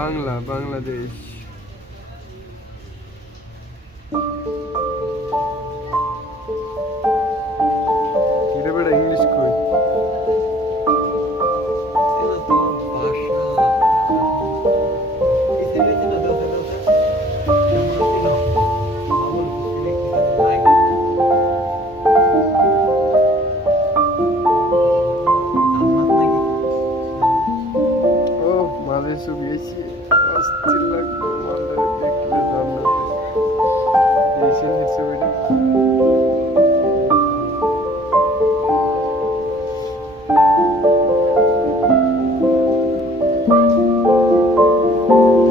বাংলাদেশ। এটা বেটা ইংলিশ কই? ছবি আছে অস্থির লাগবে মালটা দেখলে জান্নাতে এইসেন ছবিটা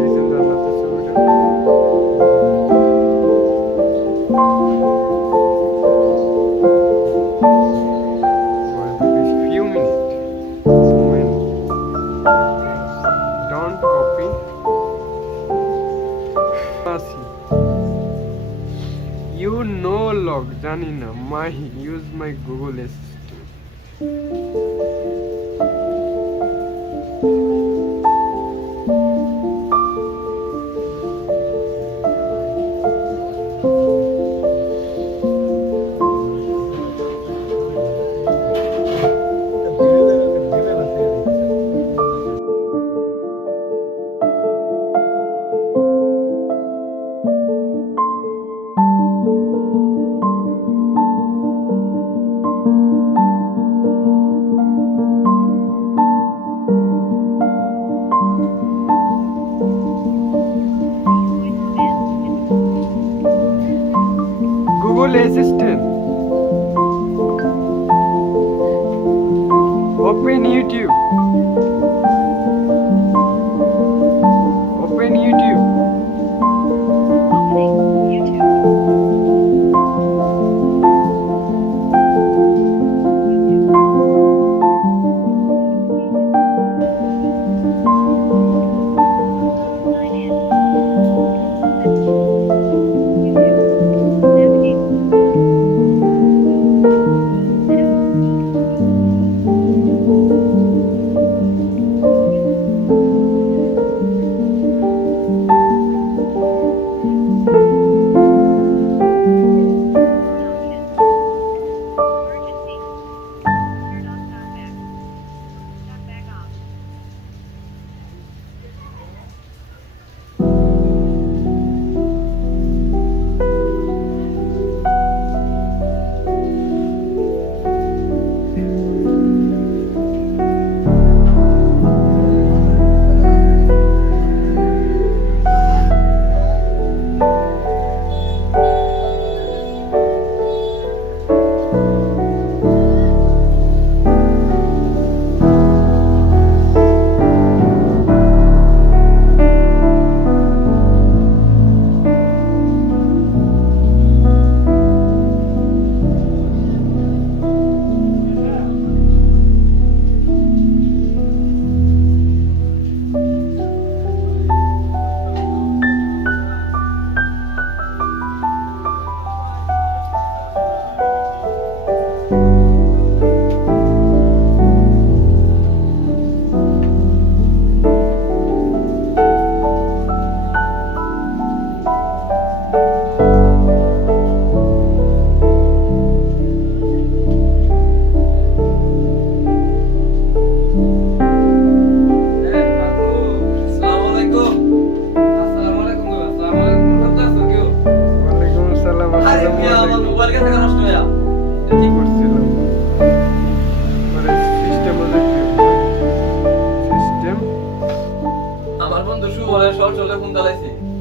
এইসেন জান্নাতের ছবিটা few minutes don't copy you no log জানি না my use my Google Assistant Google Assistant open YouTube open YouTube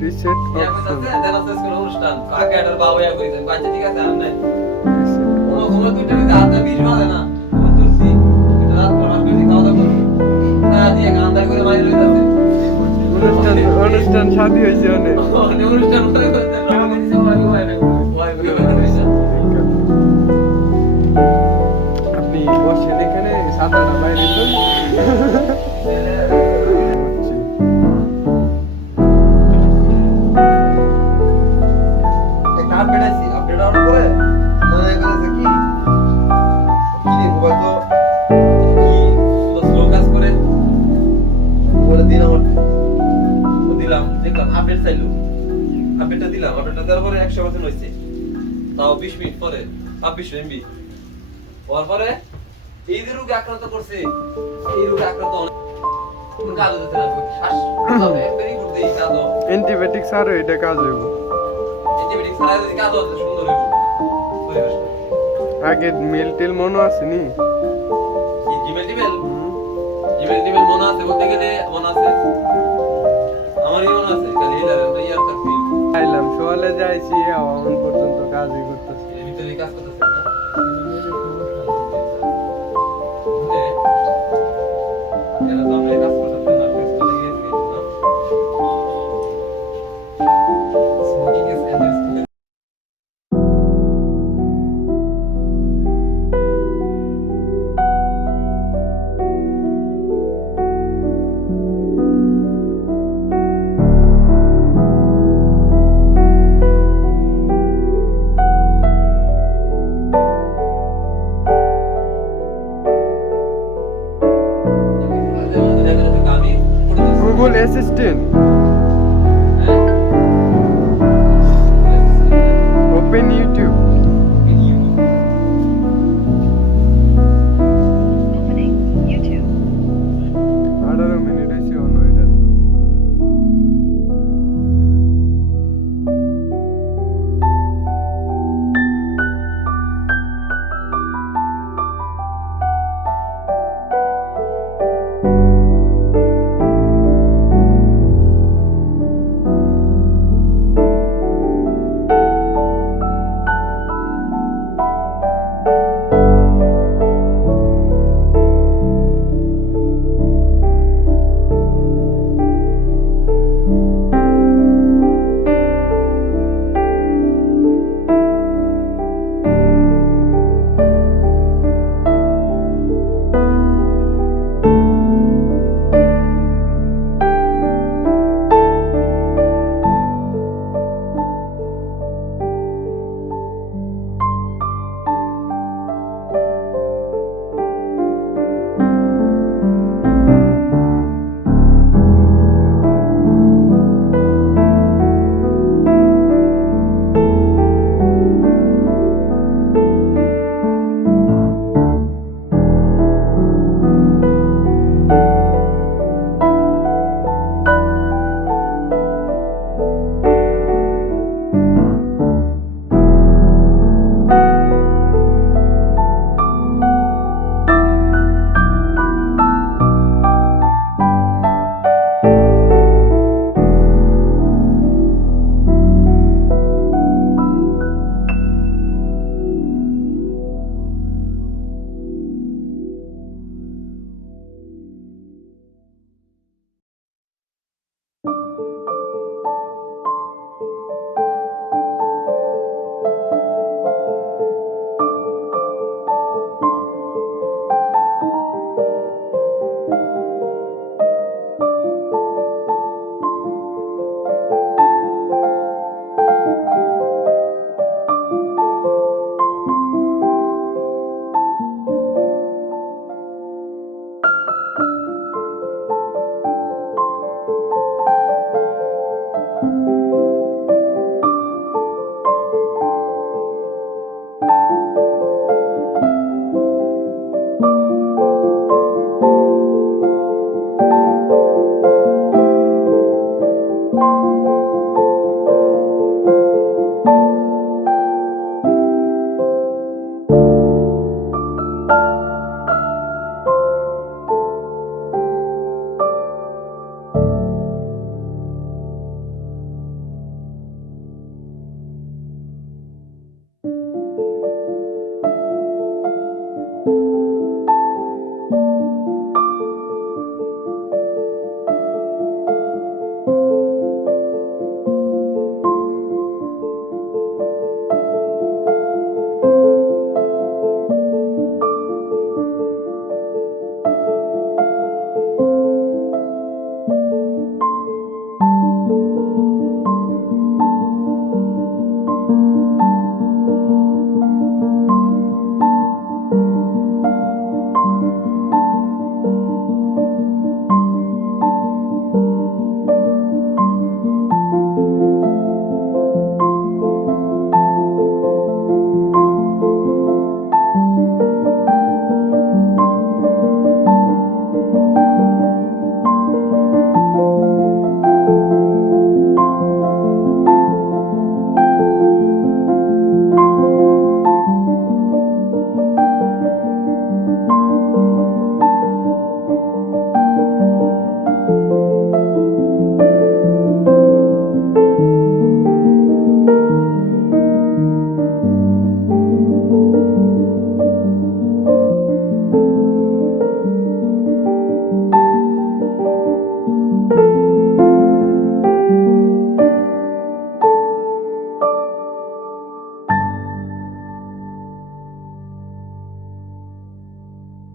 reset option অনুষ্ঠান কাকাটার বাবায়া কইছেন বাচ্চা ঠিক আছে আমনে কোন কোন দুইটা দিতে হাতে 20 বাজে না তুলসি এটা রাত পর আসবে খাওয়া দাওয়া করব সারা দিয়ে গান্ডা করে মাইর লইতাছে অনুষ্ঠান শাদি হইছে অনেক অনুষ্ঠান করে করতে রাত সবাই হয় না আপনি বসেন এখানে সাতাটা বাইরে তো আপডেট অন করে মনে করেছে কি কি মোবাইল তো কি স্লো কাজ করে ওরে দিন আমার আপডেটটা দিলাম, আপডেটটা দেওয়ার পরে 100% হইছে, তাও 20 মিনিট পরে 26 এমবি হওয়ার পরে এই যে রোগে আক্রান্ত করছে, এই রোগে আক্রান্ত অনেক কোন কাজ হচ্ছে না, শ্বাস একবারই ঘুরতে এই কাজ, অ্যান্টিবায়োটিক ছাড়া এটা কাজ হইব, অ্যান্টিবায়োটিক ছাড়া যদি কাজ হচ্ছে সুন্দর হইব পরিবেশটা। আগে মেল টেল মনে আছে নি? এই জিমেল টিমেল মনে আছে বলতে গেলে মনে আছে, আমারই মনে আছে, খালি ইয়ার তার ফিল আইলাম সকালে যাইছি এখন পর্যন্ত কাজই করতেছি। এর ভিতরে কাজ করতেছে।